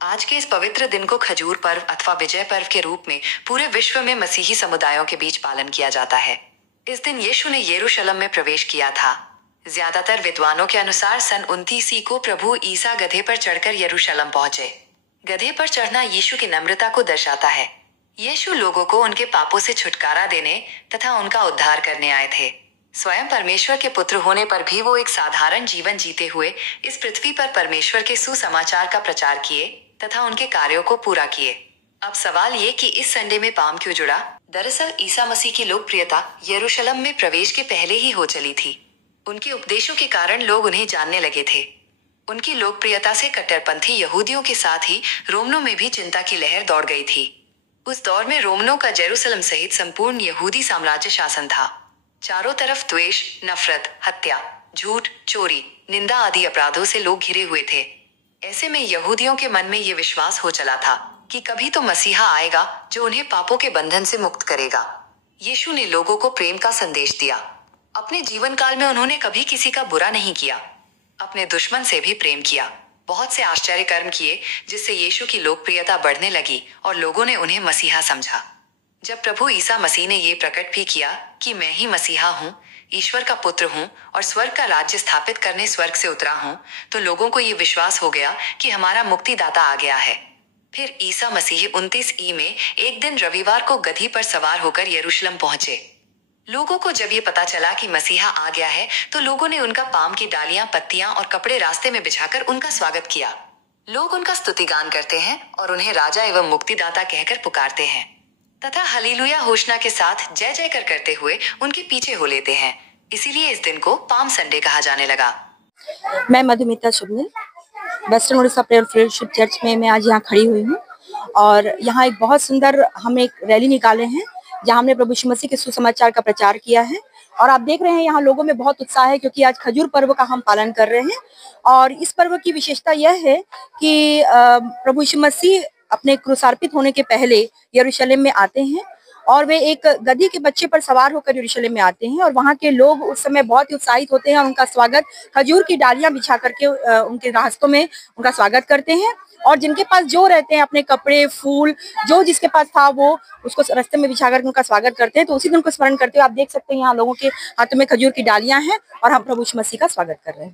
आज के इस पवित्र दिन को खजूर पर्व अथवा विजय पर्व के रूप में पूरे विश्व में मसीही समुदायों के बीच पालन किया जाता है। इस दिन यीशु ने यरूशलेम में प्रवेश किया था। ज्यादातर विद्वानों के अनुसार सन 29 को प्रभु ईसा गधे पर चढ़कर यरूशलेम पहुंचे। गधे पर चढ़ना यीशु की नम्रता को दर्शाता है। यीशु लोगों को उनके पापों से छुटकारा देने तथा उनका उद्धार करने आए थे। स्वयं परमेश्वर के पुत्र होने पर भी वो एक साधारण जीवन जीते हुए इस पृथ्वी पर परमेश्वर के सुसमाचार का प्रचार किए तथा उनके कार्यों को पूरा किए। अब सवाल ये कि इस संडे में पाम क्यों जुड़ा? दरअसल ईसा मसीह की लोकप्रियता यरूशलेम में प्रवेश के पहले ही हो चली थी। उनके उपदेशों के कारण लोग उन्हें जानने लगे थे। उनकी लोकप्रियता से कट्टरपंथी यहूदियों के साथ ही रोमनों में भी चिंता की लहर दौड़ गई थी। उस दौर में रोमनों का जेरूसलम सहित संपूर्ण यहूदी साम्राज्य शासन था। चारों तरफ द्वेष, नफरत, हत्या, झूठ, चोरी, निंदा आदि अपराधों से लोग घिरे हुए थे। ऐसे में यहूदियों के मन में ये विश्वास हो चला था कि कभी तो मसीहा आएगा जो उन्हें पापों के बंधन से मुक्त करेगा। यीशु ने लोगों को प्रेम का संदेश दिया। अपने जीवन काल में उन्होंने कभी किसी का बुरा नहीं किया, अपने दुश्मन से भी प्रेम किया। बहुत से आश्चर्य कर्म किए जिससे यीशु की लोकप्रियता बढ़ने लगी और लोगों ने उन्हें मसीहा समझा। जब प्रभु ईसा मसीह ने ये प्रकट भी किया कि मैं ही मसीहा हूँ, ईश्वर का पुत्र हूँ और स्वर्ग का राज्य स्थापित करने स्वर्ग से उतरा हूँ, तो लोगों को ये विश्वास हो गया कि हमारा मुक्तिदाता आ गया है। फिर ईसा मसीह 29 में एक दिन रविवार को गधी पर सवार होकर यरूशलेम पहुंचे। लोगों को जब ये पता चला कि मसीहा आ गया है, तो लोगों ने उनका पाम की डालियां, पत्तियां और कपड़े रास्ते में बिछाकर उनका स्वागत किया। लोग उनका स्तुतिगान करते हैं और उन्हें राजा एवं मुक्तिदाता कहकर पुकारते हैं तथा हालेलुया घोषणा के साथ जय जयकर करते हुए उनके पीछे हो लेते हैं। इसीलिए इस दिन को पाम संडे कहा जाने लगा। मैं Madhumita Shubhnil, western Orissa prayer fellowship church में मैं आज यहाँ खड़ी हुई हूँ और यहाँ एक बहुत सुंदर हम एक रैली निकाले हैं जहाँ हमने प्रभु यीशु मसीह के सुसमाचार का प्रचार किया है। और आप देख रहे हैं यहाँ लोगों में बहुत उत्साह है क्योंकि आज खजूर पर्व का हम पालन कर रहे हैं। और इस पर्व की विशेषता यह है कि प्रभु यीशु मसीह अपने क्रूसार्पित होने के पहले यरूशलेम में आते हैं और वे एक गधी के बच्चे पर सवार होकर यरूशलेम में आते हैं और वहाँ के लोग उस समय बहुत ही उत्साहित होते हैं और उनका स्वागत खजूर की डालियां बिछा करके उनके रास्तों में उनका स्वागत करते हैं। और जिनके पास जो रहते हैं अपने कपड़े, फूल, जो जिसके पास था वो उसको रास्ते में बिछा करके उनका स्वागत करते हैं। तो उसी दिन को स्मरण करते हुए आप देख सकते हैं यहाँ लोगों के हाथों में खजूर की डालियां हैं और हम प्रभु यीशु मसीह का स्वागत कर रहे हैं।